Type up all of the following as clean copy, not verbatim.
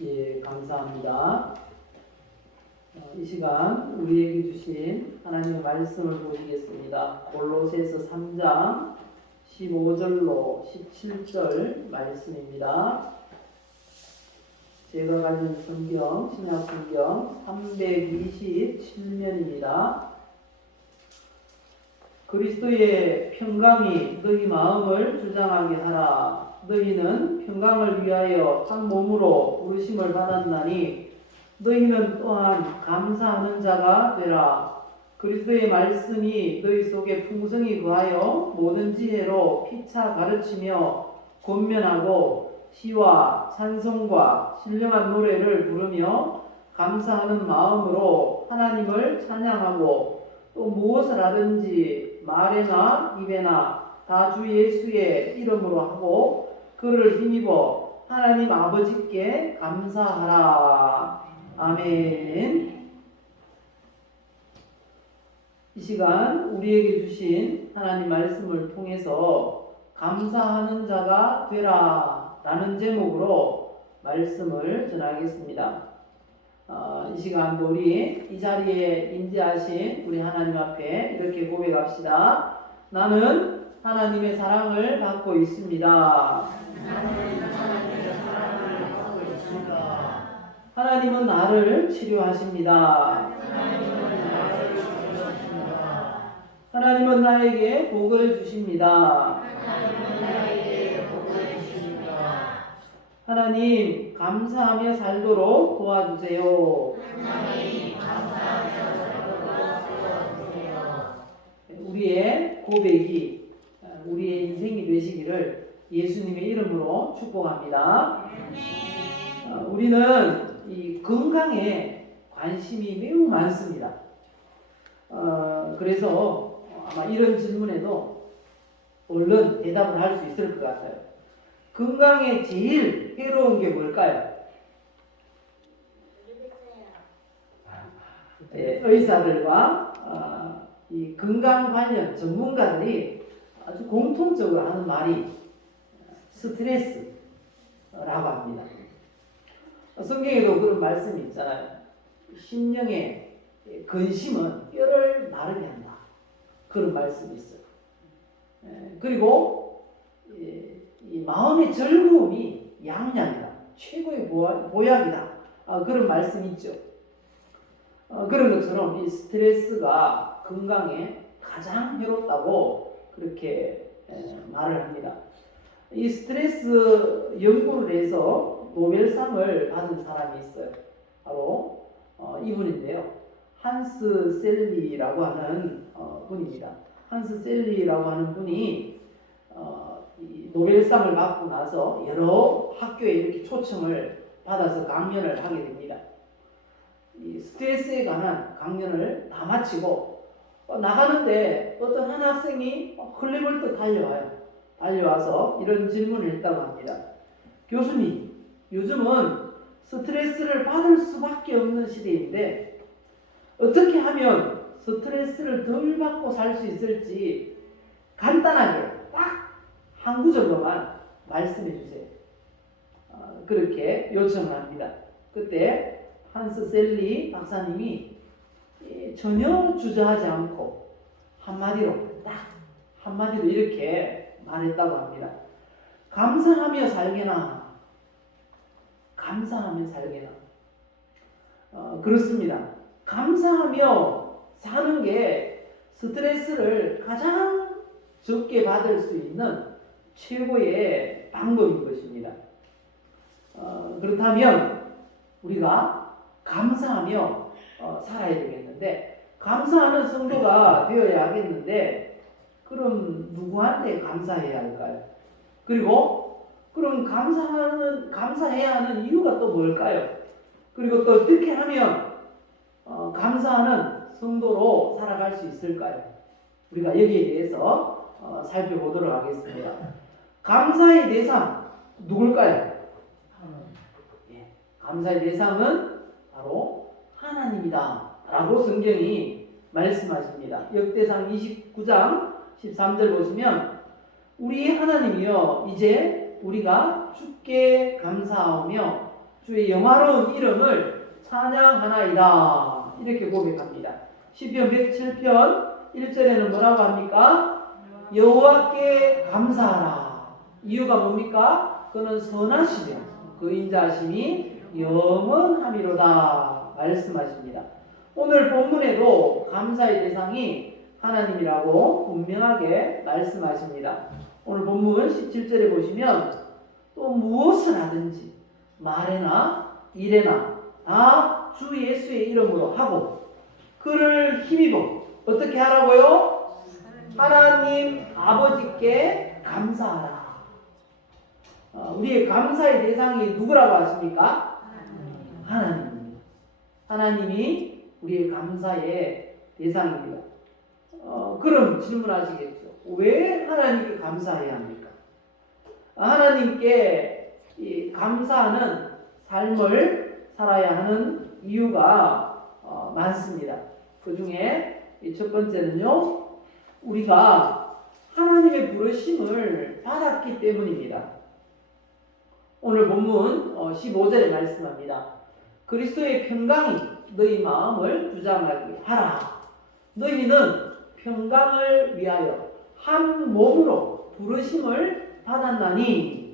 예, 감사합니다. 이 시간 우리에게 주신 하나님의 말씀을 보시겠습니다. 골로새서 3장 15절로 17절 말씀입니다. 제가 가진 성경, 신약 성경 327면입니다. 그리스도의 평강이 너희 마음을 주장하게 하라. 너희는 평강을 위하여 한 몸으로 부르심을 받았나니 너희는 또한 감사하는 자가 되라. 그리스도의 말씀이 너희 속에 풍성히 거하여 모든 지혜로 피차 가르치며 권면하고 시와 찬송과 신령한 노래를 부르며 감사하는 마음으로 하나님을 찬양하고 또 무엇을 하든지 말에나 입에나 다 주 예수의 이름으로 하고 그를 힘입어 하나님 아버지께 감사하라. 아멘. 이 시간 우리에게 주신 하나님 말씀을 통해서 감사하는 자가 되라 라는 제목으로 말씀을 전하겠습니다. 이 시간도 우리 이 자리에 인지하신 우리 하나님 앞에 이렇게 고백합시다. 나는 하나님의 사랑을 받고 있습니다. 하나님은 나를 치료하십니다. 하나님은 나에게 복을 주십니다. 하나님, 감사하며 살도록 도와주세요. 우리의 고백이 우리의 인생이 되시기를 예수님의 이름으로 축복합니다. 우리는 이 건강에 관심이 매우 많습니다. 그래서 아마 이런 질문에도 얼른 대답을 할 수 있을 것 같아요. 건강에 제일 해로운 게 뭘까요? 의사들과 이 건강 관련 전문가들이 아주 공통적으로 하는 말이 스트레스라고 합니다. 성경에도 그런 말씀이 있잖아요. 심령의 근심은 뼈를 마르게 한다. 그런 말씀이 있어요. 그리고 이 마음의 즐거움이 양약이다. 최고의 보약이다. 그런 말씀이 있죠. 그런 것처럼 이 스트레스가 건강에 가장 해롭다고 그렇게 말을 합니다. 이 스트레스 연구를 해서 노벨상을 받은 사람이 있어요. 바로 이분인데요. 한스 셀리라고 하는 분입니다. 한스 셀리라고 하는 분이 이 노벨상을 받고 나서 여러 학교에 이렇게 초청을 받아서 강연을 하게 됩니다. 이 스트레스에 관한 강연을 다 마치고 나가는데 어떤 한 학생이 헐레벌떡 달려와서 이런 질문을 했다고 합니다. 교수님, 요즘은 스트레스를 받을 수밖에 없는 시대인데 어떻게 하면 스트레스를 덜 받고 살 수 있을지 간단하게 딱 한 구절로만 말씀해 주세요. 그렇게 요청을 합니다. 그때 한스 셀리 박사님이 전혀 주저하지 않고 한마디로 이렇게 말했다고 합니다. 감사하며 살게나. 그렇습니다. 감사하며 사는 게 스트레스를 가장 적게 받을 수 있는 최고의 방법인 것입니다. 그렇다면 우리가 감사하며 살아야 되겠는데, 감사하는 성도가 되어야 하겠는데, 그럼 누구한테 감사해야 할까요? 그리고 그럼 감사해야 하는 이유가 또 뭘까요? 그리고 또 어떻게 하면 감사하는 성도로 살아갈 수 있을까요? 우리가 여기에 대해서 살펴보도록 하겠습니다. 감사의 대상 누굴까요? 감사의 대상은 바로 하나님이다 라고 성경이 말씀하십니다. 역대상 29장 13절 보시면 우리 하나님이여 이제 우리가 주께 감사하며 주의 영화로운 이름을 찬양하나이다. 이렇게 고백합니다. 시편 107편 1절에는 뭐라고 합니까? 여호와께 감사하라. 이유가 뭡니까? 그는 선하시며 그 인자하심이 영원함이로다 말씀하십니다. 오늘 본문에도 감사의 대상이 하나님이라고 분명하게 말씀하십니다. 오늘 본문 17절에 보시면 또 무엇을 하든지 말에나 일에나 다 주 예수의 이름으로 하고 그를 힘입어 어떻게 하라고요? 하나님 아버지께 감사하라. 우리의 감사의 대상이 누구라고 하십니까? 하나님. 하나님이 우리의 감사의 대상입니다. 그럼 질문하시겠죠. 왜 하나님께 감사해야 합니까? 하나님께 이 감사하는 삶을 살아야 하는 이유가 많습니다. 그 중에 첫 번째는요, 우리가 하나님의 부르심을 받았기 때문입니다. 오늘 본문 15절에 말씀합니다. 그리스도의 평강이 너희 마음을 주장하게 하라. 너희는 평강을 위하여 한 몸으로 부르심을 받았나니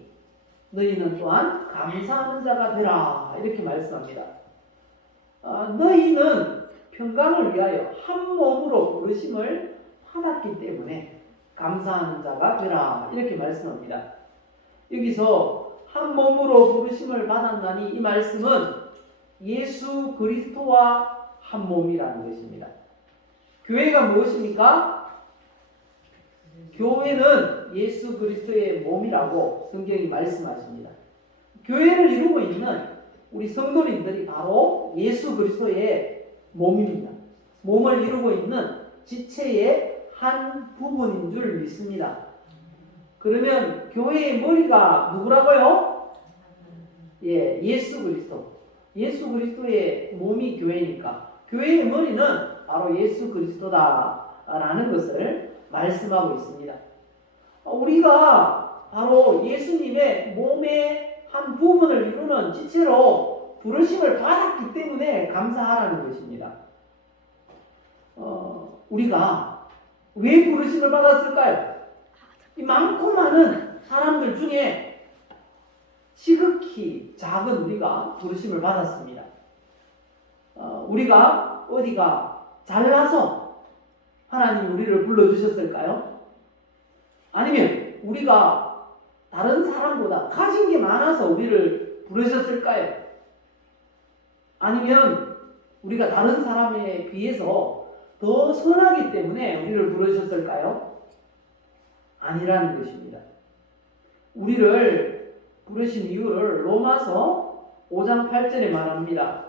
너희는 또한 감사하는 자가 되라. 이렇게 말씀합니다. 너희는 평강을 위하여 한 몸으로 부르심을 받았기 때문에 감사하는 자가 되라. 이렇게 말씀합니다. 여기서 한 몸으로 부르심을 받았나니 이 말씀은 예수 그리스도와 한 몸이라는 것입니다. 교회가 무엇입니까? 교회는 예수 그리스도의 몸이라고 성경이 말씀하십니다. 교회를 이루고 있는 우리 성도님들이 바로 예수 그리스도의 몸입니다. 몸을 이루고 있는 지체의 한 부분인 줄 믿습니다. 그러면 교회의 머리가 누구라고요? 예수 그리스도. 예수 그리스도의 몸이 교회니까 교회의 머리는 바로 예수 그리스도다라는 것을 말씀하고 있습니다. 우리가 바로 예수님의 몸의 한 부분을 이루는 지체로 부르심을 받았기 때문에 감사하라는 것입니다. 우리가 왜 부르심을 받았을까요? 이 많고 많은 사람들 중에 지극히 작은 우리가 부르심을 받았습니다. 우리가 어디가 잘나서 하나님 우리를 불러주셨을까요? 아니면 우리가 다른 사람보다 가진 게 많아서 우리를 부르셨을까요? 아니면 우리가 다른 사람에 비해서 더 선하기 때문에 우리를 부르셨을까요? 아니라는 것입니다. 우리를 부르신 이유를 로마서 5장 8절에 말합니다.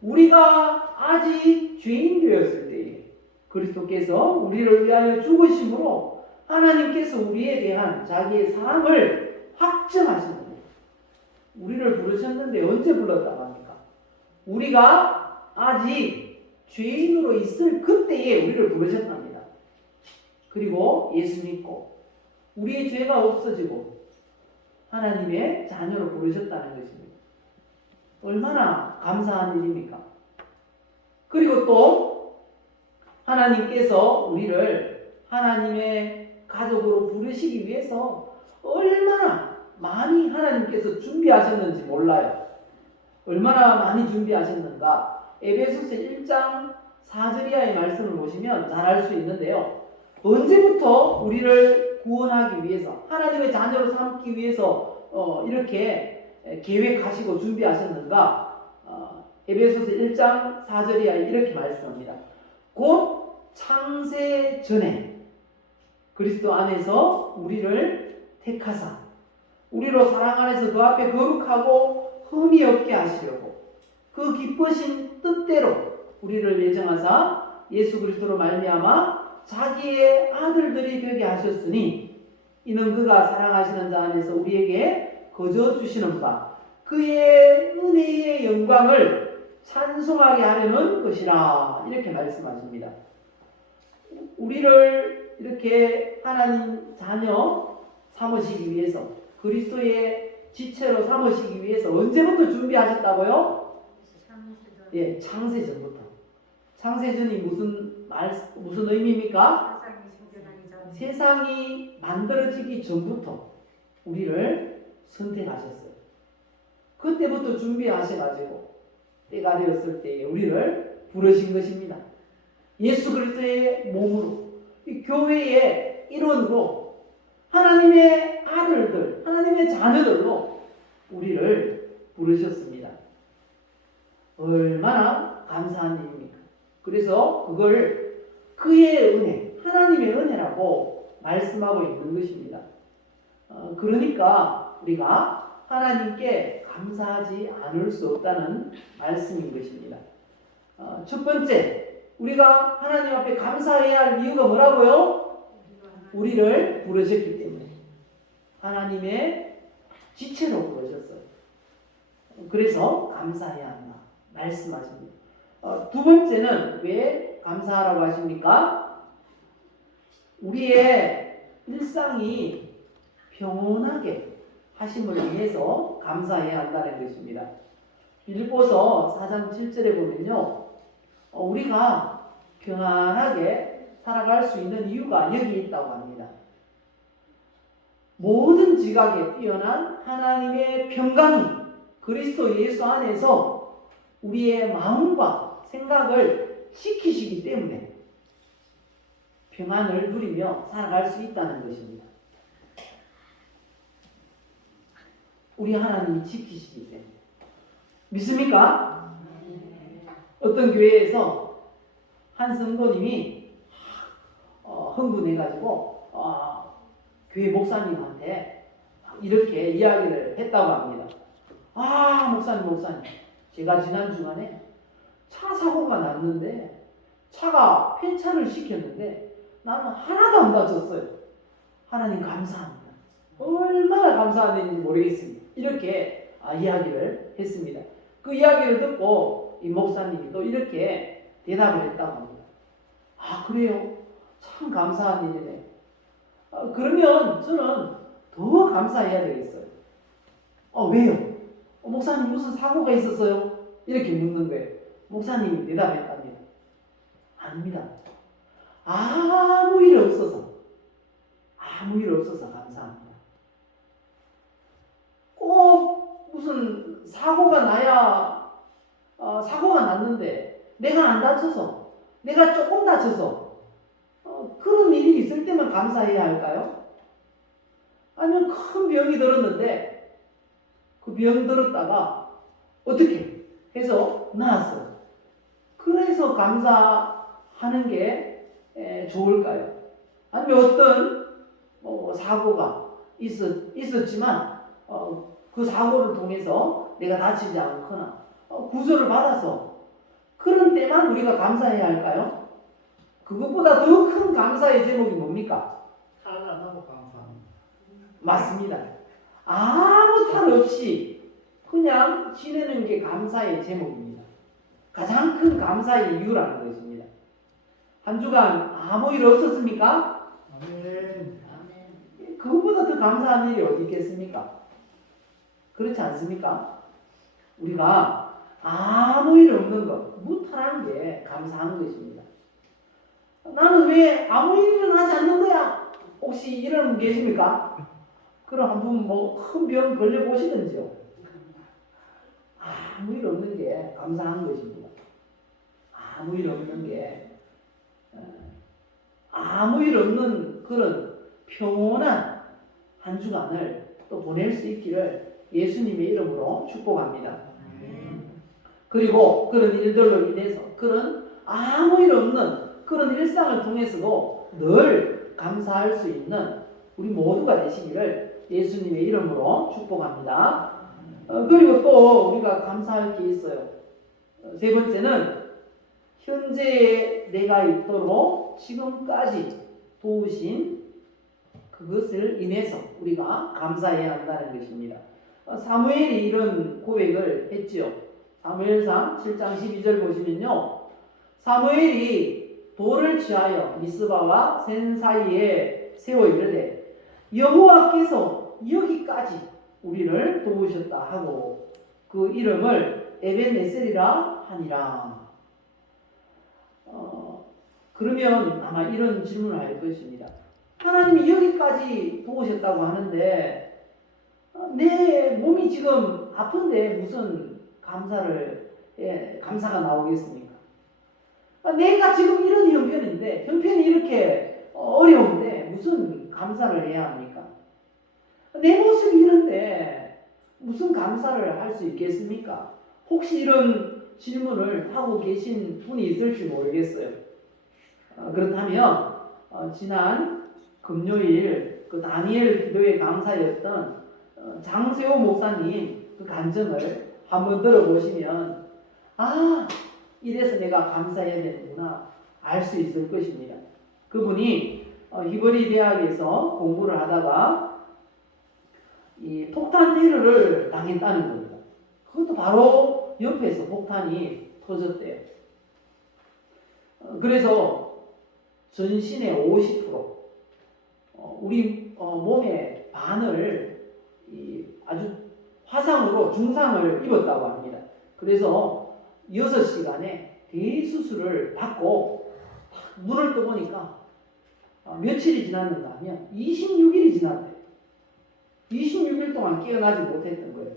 우리가 아직 죄인 되었을 때에 그리스도께서 우리를 위하여 죽으심으로 하나님께서 우리에 대한 자기의 사랑을 확증하십니다. 우리를 부르셨는데 언제 불렀다고 합니까? 우리가 아직 죄인으로 있을 그때에 우리를 부르셨답니다. 그리고 예수 믿고 우리의 죄가 없어지고 하나님의 자녀로 부르셨다는 것입니다. 얼마나 감사한 일입니까? 그리고 또 하나님께서 우리를 하나님의 가족으로 부르시기 위해서 얼마나 많이 하나님께서 준비하셨는지 몰라요. 얼마나 많이 준비하셨는가? 에베소서 1장 4절 이하의 말씀을 보시면 잘 알 수 있는데요. 언제부터 우리를 구원하기 위해서 하나님의 자녀로 삼기 위해서 이렇게 계획하시고 준비하셨는가? 에베소서 1장 4절 이하에 이렇게 말씀합니다. 곧 창세 전에 그리스도 안에서 우리를 택하사 우리로 사랑 안에서 그 앞에 거룩하고 흠이 없게 하시려고 그 기쁘신 뜻대로 우리를 예정하사 예수 그리스도로 말미암아 자기의 아들들이 되게 하셨으니 이는 그가 사랑하시는 자 안에서 우리에게 거저 주시는 바 그의 은혜의 영광을 찬송하게 하려는 것이라. 이렇게 말씀하십니다. 우리를 이렇게 하나님 자녀 삼으시기 위해서 그리스도의 지체로 삼으시기 위해서 언제부터 준비하셨다고요? 창세전. 예, 창세전부터. 창세전이 무슨 의미입니까? 세상이 생겨나기 전. 세상이 만들어지기 전부터 우리를 선택하셨어요. 그때부터 준비하셔가지고 때가 되었을 때에 우리를 부르신 것입니다. 예수 그리스도의 몸으로, 이 교회의 일원으로, 하나님의 아들들, 하나님의 자녀들로 우리를 부르셨습니다. 얼마나 감사한 일입니까? 그래서 그걸 그의 은혜, 하나님의 은혜라고 말씀하고 있는 것입니다. 그러니까 우리가 하나님께 감사하지 않을 수 없다는 말씀인 것입니다. 첫 번째, 우리가 하나님 앞에 감사해야 할 이유가 뭐라고요? 우리를 부르셨기 때문에. 하나님의 지체로 부르셨어요. 그래서 감사해야 한다 말씀하십니다. 두 번째는 왜 감사하라고 하십니까? 우리의 일상이 평온하게 하심을 위해서 감사해야 한다는 것입니다. 빌립보서 4장 7절에 보면요, 우리가 평안하게 살아갈 수 있는 이유가 여기 있다고 합니다. 모든 지각에 뛰어난 하나님의 평강이 그리스도 예수 안에서 우리의 마음과 생각을 지키시기 때문에 평안을 누리며 살아갈 수 있다는 것입니다. 우리 하나님이 지키시기 때문에. 믿습니까? 어떤 교회에서 한 성도님이 흥분해가지고 교회 목사님한테 이렇게 이야기를 했다고 합니다. 목사님, 제가 지난 주간에 차 사고가 났는데 차가 폐차를 시켰는데 나는 하나도 안 다쳤어요. 하나님 감사합니다. 얼마나 감사한지 모르겠습니다. 이렇게 이야기를 했습니다. 그 이야기를 듣고 이 목사님이 또 이렇게 대답을 했다고 합니다. 그래요? 참 감사한 일이네. 그러면 저는 더 감사해야 되겠어요. 왜요? 목사님 무슨 사고가 있었어요? 이렇게 묻는 거예요. 목사님이 대답했답니다. 아닙니다. 아무 일 없어서 감사합니다. 꼭 무슨 사고가 났는데 내가 안 다쳐서, 내가 조금 다쳐서 그런 일이 있을 때만 감사해야 할까요? 아니면 큰 병이 들었는데 그 병 들었다가 어떻게 해서 나았어요. 그래서 감사하는 게 좋을까요? 아니면 어떤 사고가 있었지만 그 사고를 통해서 내가 다치지 않거나 구조를 받아서 그런 때만 우리가 감사해야 할까요? 그것보다 더 큰 감사의 제목이 뭡니까? 살아나고 감사합니다. 맞습니다. 아무 탈 없이 그냥 지내는 게 감사의 제목입니다. 가장 큰 감사의 이유라는 것입니다. 한 주간 아무 일 없었습니까? 아멘. 그것보다 더 감사한 일이 어디 있겠습니까? 그렇지 않습니까? 우리가 아무 일 없는 것, 무탈한 게 감사한 것입니다. 나는 왜 아무 일은 하지 않는 거야? 혹시 이런 분 계십니까? 그럼 한번 큰 병 걸려보시든지요. 아무 일 없는 게 감사한 것입니다. 아무 일 없는 게, 아무 일 없는 그런 평온한 한 주간을 또 보낼 수 있기를 예수님의 이름으로 축복합니다. 그리고 그런 일들로 인해서 그런 아무 일 없는 그런 일상을 통해서도 늘 감사할 수 있는 우리 모두가 되시기를 예수님의 이름으로 축복합니다. 그리고 또 우리가 감사할 게 있어요. 세 번째는 현재에 내가 있도록 지금까지 도우신 그것을 인해서 우리가 감사해야 한다는 것입니다. 사무엘이 이런 고백을 했지요. 사무엘상 7장 12절 보시면요, 사무엘이 돌을 취하여 미스바와 센 사이에 세워 이르되 여호와께서 여기까지 우리를 도우셨다 하고 그 이름을 에벤에셀이라 하니라. 그러면 아마 이런 질문을 할 것입니다. 하나님이 여기까지 도우셨다고 하는데 내 몸이 지금 아픈데 무슨 감사가 나오겠습니까? 내가 지금 이런 형편이 이렇게 어려운데 무슨 감사를 해야 합니까? 내 모습이 이런데 무슨 감사를 할 수 있겠습니까? 혹시 이런 질문을 하고 계신 분이 있을지 모르겠어요. 그렇다면 지난 금요일 그 다니엘 기도의 강사였던 장세호 목사님 그 간증을 한번 들어보시면 이래서 내가 감사해야 되는구나 알 수 있을 것입니다. 그분이 히브리 대학에서 공부를 하다가 이 폭탄 테러를 당했다는 겁니다. 그것도 바로 옆에서 폭탄이 터졌대요. 그래서 전신의 50% 우리 몸의 반을 아주 화상으로 중상을 입었다고 합니다. 그래서 6시간의 대수술을 받고 눈을 떠보니까 며칠이 지났는가 하면 26일이 지났대요. 26일 동안 깨어나지 못했던 거예요.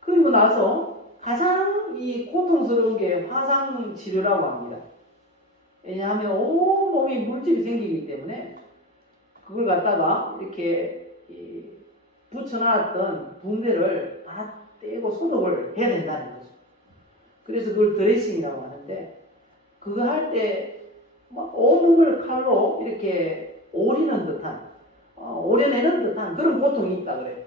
그리고 나서 가장 이 고통스러운 게 화상 치료라고 합니다. 왜냐하면 온 몸이 물질이 생기기 때문에 그걸 갖다가 이렇게 붙여놨던 붕대를 다 떼고 소독을 해야 된다는 거죠. 그래서 그걸 드레싱이라고 하는데 그거 할 때 막 온몸을 칼로 이렇게 오리는 듯한 오려내는 듯한 그런 고통이 있다 그래요.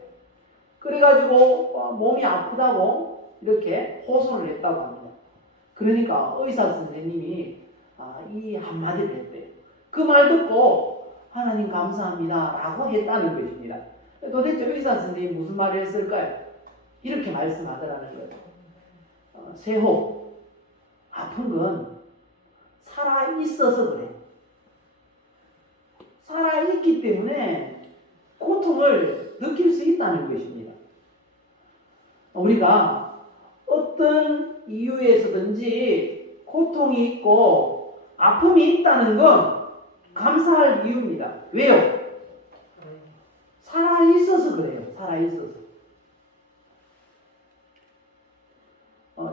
그래가지고 몸이 아프다고 이렇게 호소를 했다고 합니다. 그러니까 의사 선생님이 이 한마디를 했대요. 그 말 듣고 하나님 감사합니다 라고 했다는 것입니다. 도대체 의사 선생님이 무슨 말을 했을까요? 이렇게 말씀하더라는 거예요. 세호, 아픈 건 살아있어서 그래. 살아있기 때문에 고통을 느낄 수 있다는 것입니다. 우리가 어떤 이유에서든지 고통이 있고 아픔이 있다는 건 감사할 이유입니다. 왜요? 살아있어서 그래요. 살아있어서.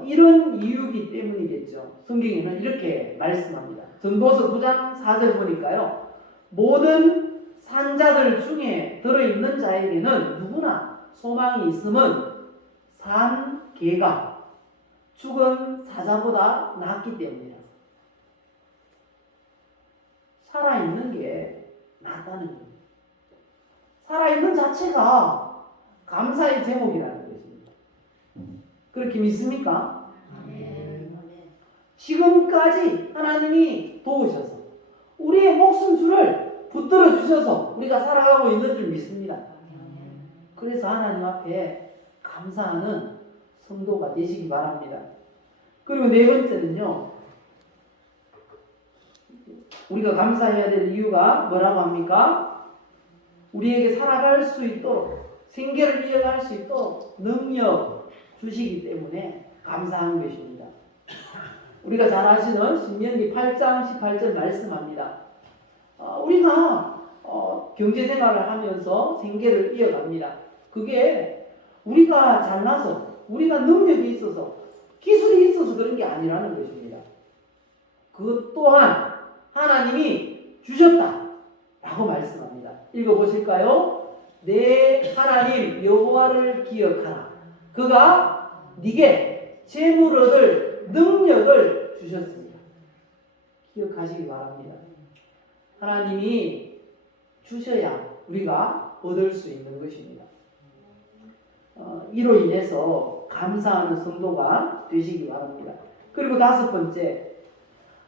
이런 이유이기 때문이겠죠. 성경에는 이렇게 말씀합니다. 전도서 9장 4절 보니까요. 모든 산자들 중에 들어있는 자에게는 누구나 소망이 있음은 산 개가 죽은 사자보다 낫기 때문이다. 살아있는 게 낫다는 겁니다. 살아있는 자체가 감사의 제목이라는 것입니다. 그렇게 믿습니까? 지금까지 하나님이 도우셔서 우리의 목숨줄을 붙들어 주셔서 우리가 살아가고 있는 줄 믿습니다. 그래서 하나님 앞에 감사하는 성도가 되시기 바랍니다. 그리고 네 번째는요. 우리가 감사해야 될 이유가 뭐라고 합니까? 우리에게 살아갈 수 있도록 생계를 이어갈 수 있도록 능력 주시기 때문에 감사한 것입니다. 우리가 잘 아시는 신명기 8장 18절 말씀합니다. 우리가 경제생활을 하면서 생계를 이어갑니다. 그게 우리가 잘나서 우리가 능력이 있어서 기술이 있어서 그런 게 아니라는 것입니다. 그것 또한 하나님이 주셨다라고 말씀합니다. 읽어보실까요? 내 하나님 여호와를 기억하라. 그가 네게 재물 얻을 능력을 주셨습니다. 기억하시기 바랍니다. 하나님이 주셔야 우리가 얻을 수 있는 것입니다. 이로 인해서 감사하는 성도가 되시기 바랍니다. 그리고 다섯 번째,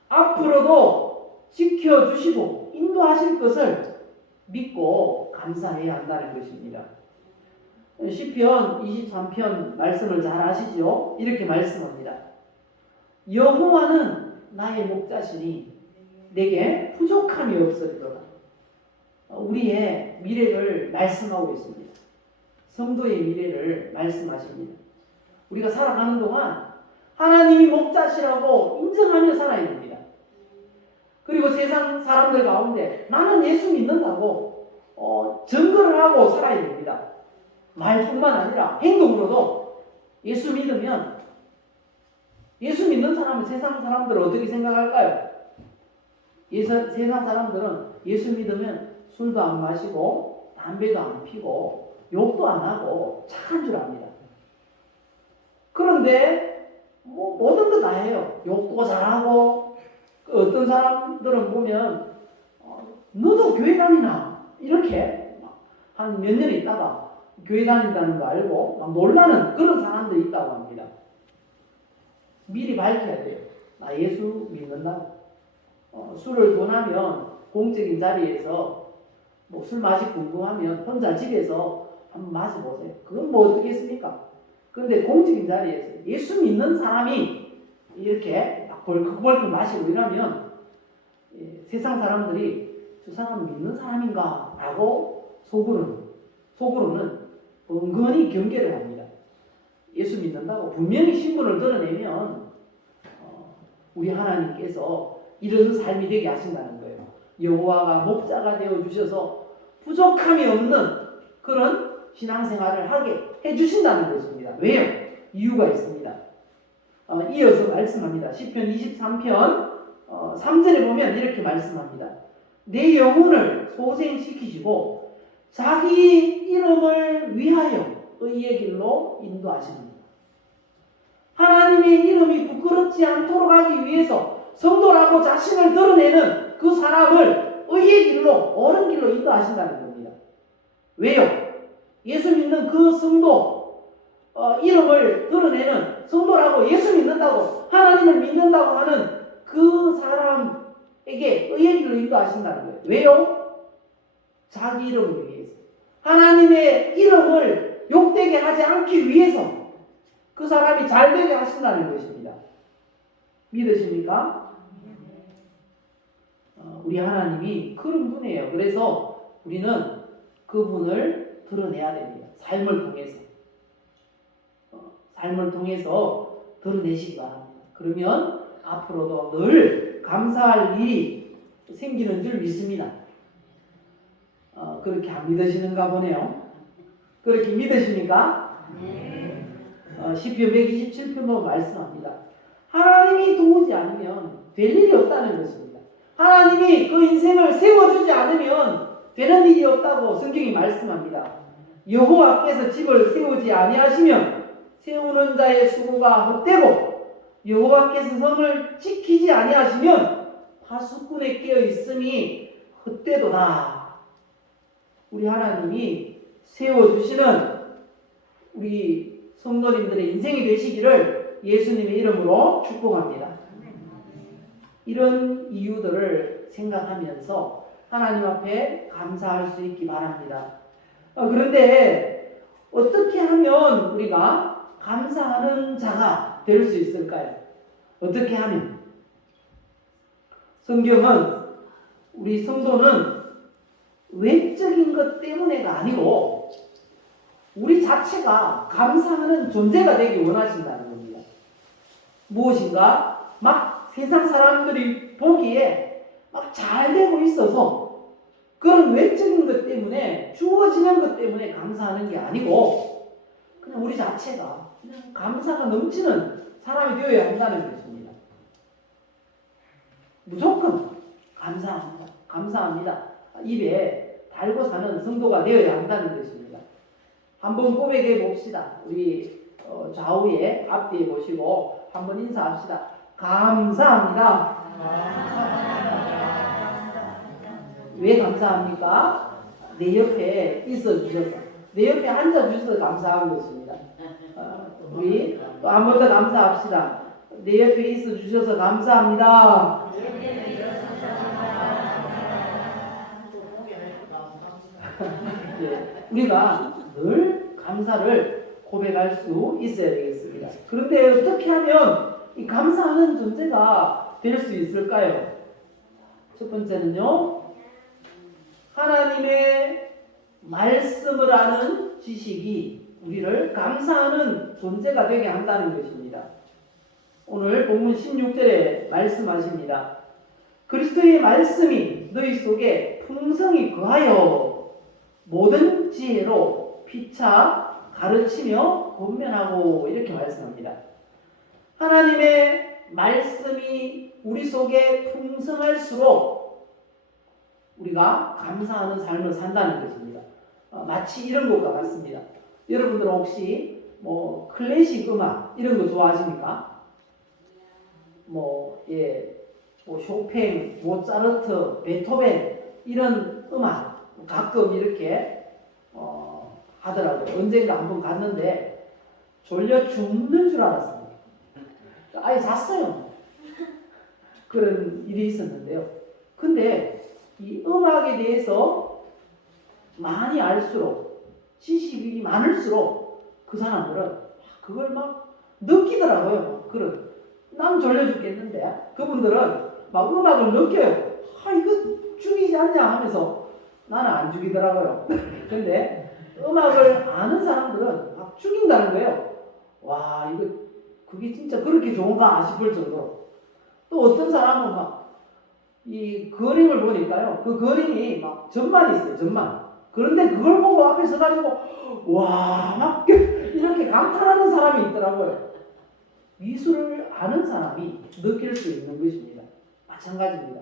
앞으로도 지켜주시고 인도하실 것을 믿고 감사해야 한다는 것입니다. 시편 23편 말씀을 잘 아시죠? 이렇게 말씀합니다. 여호와는 나의 목자시니 내게 부족함이 없으리로다. 우리의 미래를 말씀하고 있습니다. 성도의 미래를 말씀하십니다. 우리가 살아가는 동안 하나님이 목자시라고 인정하며 살아야 됩니다. 그리고 세상 사람들 가운데 나는 예수 믿는다고 증거를 하고 살아야 됩니다. 말뿐만 아니라 행동으로도 예수 믿으면, 예수 믿는 사람은 세상 사람들은 어떻게 생각할까요? 세상 사람들은 예수 믿으면 술도 안 마시고 담배도 안 피고 욕도 안 하고 착한 줄 압니다. 그런데 모든 거 다 해요. 욕도 잘하고, 어떤 사람들은 보면 너도 교회 다니나? 이렇게 한 몇 년 있다가 교회 다닌다는 거 알고 막 놀라는 그런 사람들이 있다고 합니다. 미리 밝혀야 돼요. 나 예수 믿는다고. 술을 권하면 공적인 자리에서 술 맛이 궁금하면 혼자 집에서 한번 마셔보세요. 그건 뭐 어떻게 했습니까? 그런데 공적인 자리에서 예수 믿는 사람이 이렇게 막 벌컥벌컥 마시고 이러면 세상 사람들이 저 사람 믿는 사람인가? 라고 속으로는 은근히 경계를 합니다. 예수 믿는다고 분명히 신분을 드러내면 우리 하나님께서 이런 삶이 되게 하신다는 거예요. 여호와가 목자가 되어주셔서 부족함이 없는 그런 신앙생활을 하게 해주신다는 것입니다. 왜요? 이유가 있습니다. 이어서 말씀합니다. 시편 23편 3절에 보면 이렇게 말씀합니다. 내 영혼을 소생시키시고 자기 이름을 위하여 의의 길로 인도하십니다. 하나님의 이름이 부끄럽지 않도록 하기 위해서 성도라고 자신을 드러내는 그 사람을 의의 길로, 옳은 길로 인도하신다는 겁니다. 왜요? 예수 믿는 그 성도, 이름을 드러내는 성도라고 예수 믿는다고, 하나님을 믿는다고 하는 그 사람에게 의의 길로 인도하신다는 거예요. 왜요? 자기 이름을 위해서. 하나님의 이름을 욕되게 하지 않기 위해서 그 사람이 잘 되게 하신다는 것입니다. 믿으십니까? 우리 하나님이 그런 분이에요. 그래서 우리는 그분을 드러내야 됩니다. 삶을 통해서 드러내시기 바랍니다. 그러면 앞으로도 늘 감사할 일이 생기는 줄 믿습니다. 그렇게 안 믿으시는가 보네요. 그렇게 믿으십니까? 시편 127편 보면 말씀합니다. 하나님이 도우지 않으면 될 일이 없다는 것입니다. 하나님이 그 인생을 세워주지 않으면 되는 일이 없다고 성경이 말씀합니다. 여호와께서 집을 세우지 아니하시면 세우는 자의 수고가 헛되고 여호와께서 성을 지키지 아니하시면 파수꾼에 깨어 있음이 헛되도다. 우리 하나님이 세워주시는 우리 성도님들의 인생이 되시기를 예수님의 이름으로 축복합니다. 이런 이유들을 생각하면서 하나님 앞에 감사할 수 있기 바랍니다. 그런데 어떻게 하면 우리가 감사하는 자가 될 수 있을까요? 어떻게 하면? 성경은 우리 성도는 외적인 것 때문에가 아니고 우리 자체가 감사하는 존재가 되기 원하신다는 겁니다. 무엇인가? 막 세상 사람들이 보기에 막 잘 되고 있어서 그런 외적인 것 때문에 주어지는 것 때문에 감사하는 게 아니고 그냥 우리 자체가 그냥 감사가 넘치는 사람이 되어야 한다는 것입니다. 무조건 감사합니다. 입에 달고 사는 성도가 되어야 한다는 것입니다. 한번 고백해 봅시다. 우리 좌우에 앞뒤에 보시고 한번 인사합시다. 감사합니다. 왜 감사합니까? 내 옆에 있어 주셔서, 내 옆에 앉아 주셔서 감사한 것입니다. 우리 또 한 번 더 감사합시다. 내 옆에 있어 주셔서 감사합니다. 예, 우리가 늘 감사를 고백할 수 있어야 되겠습니다. 그런데 어떻게 하면 이 감사하는 존재가 될 수 있을까요? 첫 번째는요, 하나님의 말씀을 아는 지식이 우리를 감사하는 존재가 되게 한다는 것입니다. 오늘 본문 16절에 말씀하십니다. 그리스도의 말씀이 너희 속에 풍성히 거하여 모든 지혜로 피차 가르치며 권면하고 이렇게 말씀합니다. 하나님의 말씀이 우리 속에 풍성할수록 우리가 감사하는 삶을 산다는 것입니다. 마치 이런 것과 같습니다. 여러분들 혹시 클래식 음악 이런 거 좋아하십니까? 뭐 쇼팽, 모차르트, 베토벤 이런 음악 가끔 이렇게 하더라고요. 언젠가 한번 갔는데 졸려 죽는 줄 알았습니다. 아예 잤어요. 그런 일이 있었는데요. 근데 이 음악에 대해서 많이 알수록 지식이 많을수록 그 사람들은 그걸 막 느끼더라고요. 난 졸려 죽겠는데 그분들은 막 음악을 느껴요. 이거 죽이지 않냐 하면서 나는 안 죽이더라고요. 근데 음악을 아는 사람들은 막 죽인다는 거예요. 와, 그게 진짜 그렇게 좋은가 싶을 정도로. 또 어떤 사람은 막 이 그림을 보니까요. 그 그림이 막 점만이 있어요. 점만. 그런데 그걸 보고 앞에 서가지고 와, 막 이렇게 감탄하는 사람이 있더라고요. 미술을 아는 사람이 느낄 수 있는 것입니다. 마찬가지입니다.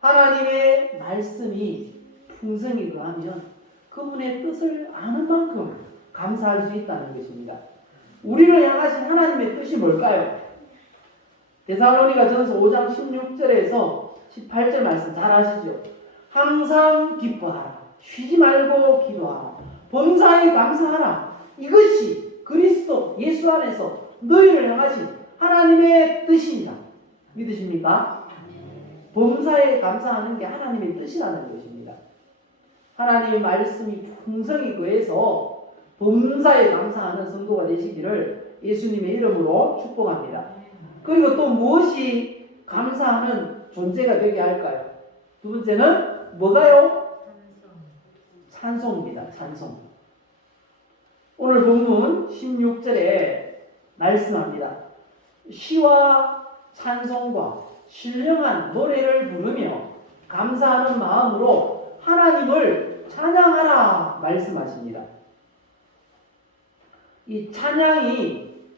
하나님의 말씀이 풍성히 거하면 그분의 뜻을 아는 만큼 감사할 수 있다는 것입니다. 우리를 향하신 하나님의 뜻이 뭘까요? 데살로니가전서 5장 16절에서 18절 말씀 잘 아시죠? 항상 기뻐하라. 쉬지 말고 기도하라. 범사에 감사하라. 이것이 그리스도 예수 안에서 너희를 향하신 하나님의 뜻입니다. 믿으십니까? 범사에 감사하는 게 하나님의 뜻이라는 것입니다. 하나님의 말씀이 풍성히 거해서 범사에 감사하는 성도가 되시기를 예수님의 이름으로 축복합니다. 그리고 또 무엇이 감사하는 존재가 되게 할까요? 두 번째는 뭐가요? 찬송입니다. 찬송. 오늘 본문 16절에 말씀합니다. 시와 찬송과 신령한 노래를 부르며 감사하는 마음으로 하나님을 찬양하라 말씀하십니다. 이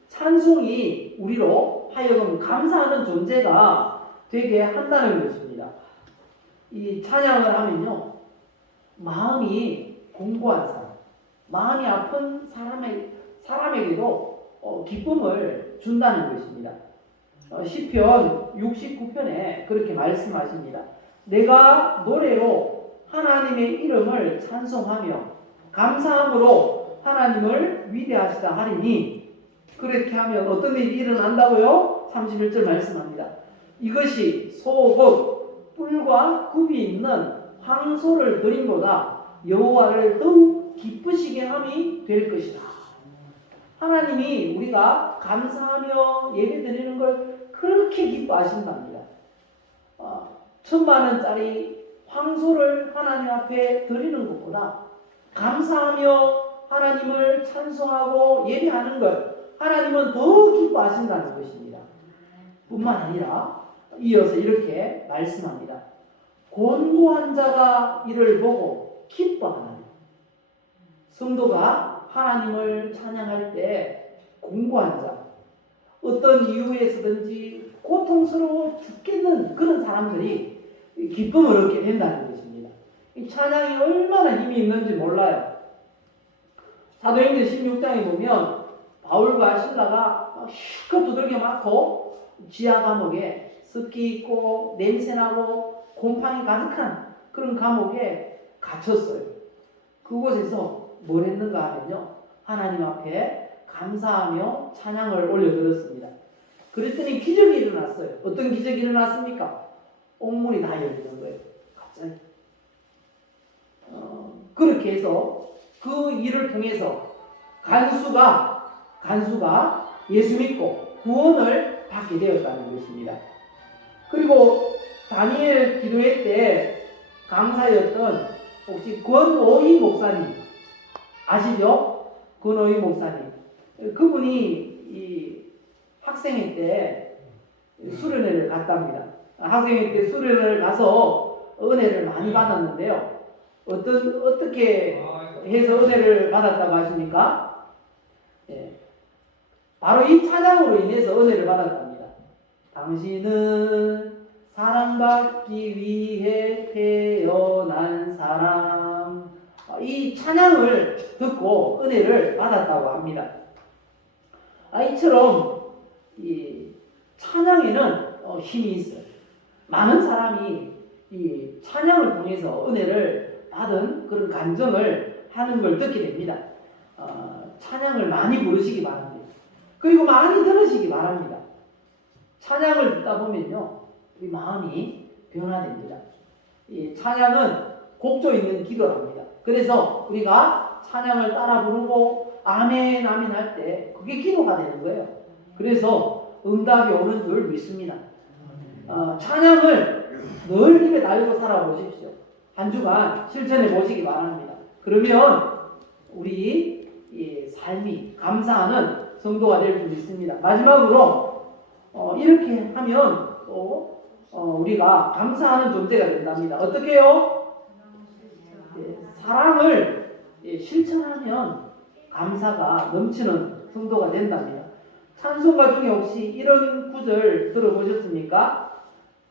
찬송이 우리로 하여금 감사하는 존재가 되게 한다는 것입니다. 이 찬양을 하면요, 마음이 공고한 사람, 마음이 아픈 사람에게도 기쁨을 준다는 것입니다. 시편 69편에 그렇게 말씀하십니다. 내가 노래로 하나님의 이름을 찬송하며 감사함으로 하나님을 위대하시다 하리니, 그렇게 하면 어떤 일이 일어난다고요? 31절 말씀합니다. 이것이 소곧 뿔과 굽이 있는 황소를 드림보다 여호와를 더욱 기쁘시게 함이 될 것이다. 하나님이 우리가 감사하며 예배드리는 걸 그렇게 기뻐하신답니다. 1,000,000원짜리 황소를 하나님 앞에 드리는 것보다 감사하며 하나님을 찬송하고 예배하는 걸 하나님은 더 기뻐하신다는 것입니다. 뿐만 아니라 이어서 이렇게 말씀합니다. 곤고한 자가 이를 보고 기뻐하나니. 성도가 하나님을 찬양할 때 공고한 자, 어떤 이유에서든지 고통스러워 죽겠는 그런 사람들이 기쁨을 얻게 된다는 것입니다. 이 찬양이 얼마나 힘이 있는지 몰라요. 사도행전 16장에 보면 바울과 신라가 실컷 두들겨 맞고 지하 감옥에 습기 있고 냄새나고 곰팡이 가득한 그런 감옥에 갇혔어요. 그곳에서 뭘 했는가 하면요, 하나님 앞에 감사하며 찬양을 올려드렸습니다. 그랬더니 기적이 일어났어요. 어떤 기적이 일어났습니까? 옥문이 다 열리는 거예요. 갑자기. 그렇게 해서 그 일을 통해서 간수가 예수 믿고 구원을 받게 되었다는 것입니다. 그리고 다니엘 기도회 때 강사였던 혹시 권오희 목사님 아시죠? 권오희 목사님. 그분이 이 학생회 때 수련회를 갔답니다. 학생회 때 수련회를 가서 은혜를 많이 받았는데요. 어떻게 해서 은혜를 받았다고 하십니까? 예. 바로 이 찬양으로 인해서 은혜를 받았답니다. 당신은 사랑받기 위해 태어난 사람. 이 찬양을 듣고 은혜를 받았다고 합니다. 이처럼 이 찬양에는 힘이 있어요. 많은 사람이 이 찬양을 통해서 은혜를 받은 그런 간증을 하는 걸 듣게 됩니다. 찬양을 많이 부르시기 바랍니다. 그리고 많이 들으시기 바랍니다. 찬양을 듣다 보면요, 우리 마음이 변화됩니다. 이 찬양은 곡조 있는 기도랍니다. 그래서 우리가 찬양을 따라 부르고 아멘 아멘 할 때 그게 기도가 되는 거예요. 그래서 응답이 오는 줄 믿습니다. 찬양을 늘 입에 달고 살아보십시오. 한 주간 실천해 보시기 바랍니다. 그러면 우리 이 삶이 감사하는 성도가 될 줄 믿습니다. 마지막으로 이렇게 하면 또 우리가 감사하는 존재가 된답니다. 어떻게 해요? 사랑을 실천하면 감사가 넘치는 성도가 된답니다. 찬송가 중에 혹시 이런 구절 들어보셨습니까?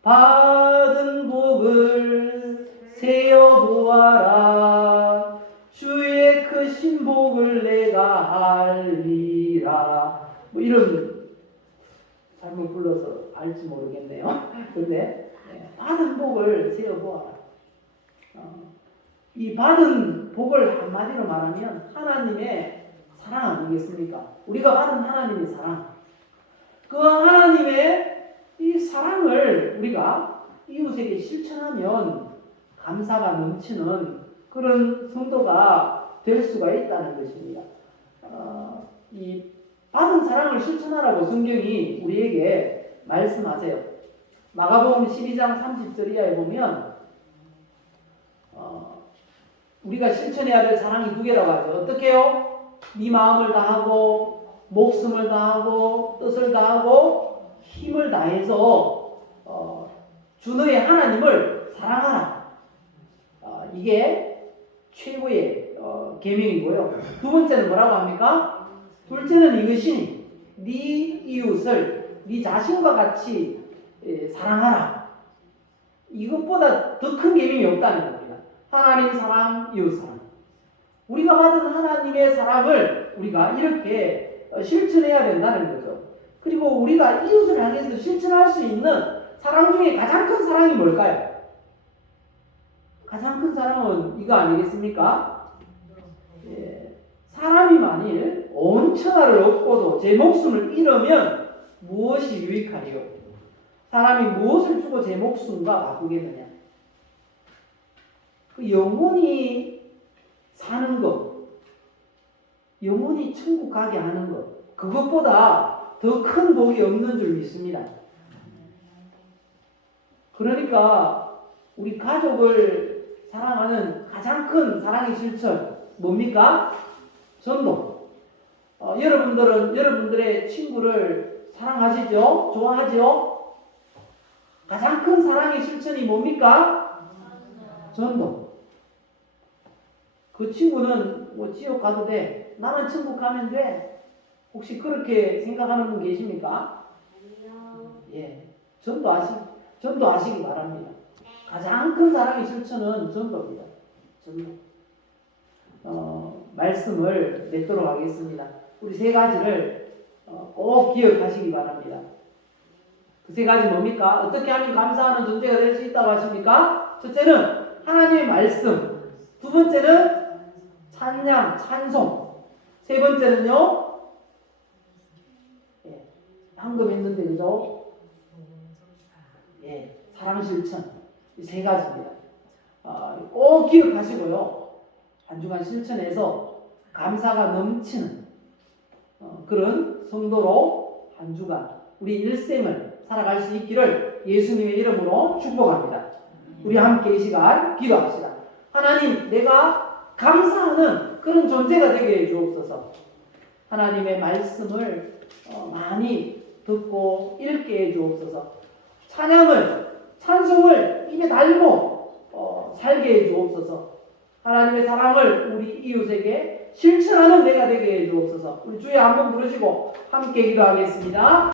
받은 복을 세어보아라. 주의 크신 복을 내가 알리라. 뭐 이런 잘못 불러서 알지 모르겠네요. 근데 받은 복을 세어보아라. 이 받은 복을 한마디로 말하면 하나님의 사랑 아니겠습니까? 우리가 받은 하나님의 사랑. 그 하나님의 이 사랑을 우리가 이웃에게 실천하면 감사가 넘치는 그런 성도가 될 수가 있다는 것입니다. 이 받은 사랑을 실천하라고 성경이 우리에게 말씀하세요. 마가복음 12장 30절 이하에 보면 우리가 실천해야 될 사랑이 두 개라고 하죠. 어떻게 해요? 네 마음을 다하고 목숨을 다하고 뜻을 다하고 힘을 다해서 주 너의 하나님을 사랑하라. 이게 최고의 계명이고요. 두 번째는 뭐라고 합니까? 둘째는 이것이니 네 이웃을 네 자신과 같이 사랑하라. 이것보다 더 큰 계명이 없다는 겁니다. 하나님 사랑, 이웃 사랑. 우리가 받은 하나님의 사랑을 우리가 이렇게 실천해야 된다는 거죠. 그리고 우리가 이웃을 향해서 실천할 수 있는 사랑 중에 가장 큰 사랑이 뭘까요? 가장 큰 사랑은 이거 아니겠습니까? 사람이 만일 온 천하를 얻고도 제 목숨을 잃으면 무엇이 유익하리요? 사람이 무엇을 주고 제 목숨과 바꾸겠느냐? 그 영원히 사는 것, 영원히 천국 가게 하는 것, 그것보다 더 큰 복이 없는 줄 믿습니다. 그러니까 우리 가족을 사랑하는 가장 큰 사랑의 실천 뭡니까? 전도. 여러분들은 여러분들의 친구를 사랑하시죠? 좋아하죠? 가장 큰 사랑의 실천이 뭡니까? 전도. 그 친구는 뭐 지옥 가도 돼. 나는 천국 가면 돼. 혹시 그렇게 생각하는 분 계십니까? 예. 전도하시기 바랍니다. 가장 큰 사랑의 실천은 전도입니다. 전도. 말씀을 맺도록 하겠습니다. 우리 세 가지를 꼭 기억하시기 바랍니다. 그 세 가지 뭡니까? 어떻게 하면 감사하는 존재가 될 수 있다고 하십니까? 첫째는 하나님의 말씀. 두 번째는 찬양, 찬송. 세 번째는요? 방금 했는데 그죠? 사랑 실천. 이 세 가지입니다. 꼭 기억하시고요. 한 주간 실천해서 감사가 넘치는 그런 성도로 한 주간 우리 일생을 살아갈 수 있기를 예수님의 이름으로 축복합니다. 우리 함께 이 시간 기도합시다. 하나님, 내가 감사하는 그런 존재가 되게 해 주옵소서. 하나님의 말씀을 많이 듣고 읽게 해 주옵소서. 찬송을 입에 달고 살게 해 주옵소서. 하나님의 사랑을 우리 이웃에게 실천하는 내가 되게 해 주옵소서. 우리 주여 한번 부르시고 함께 기도하겠습니다.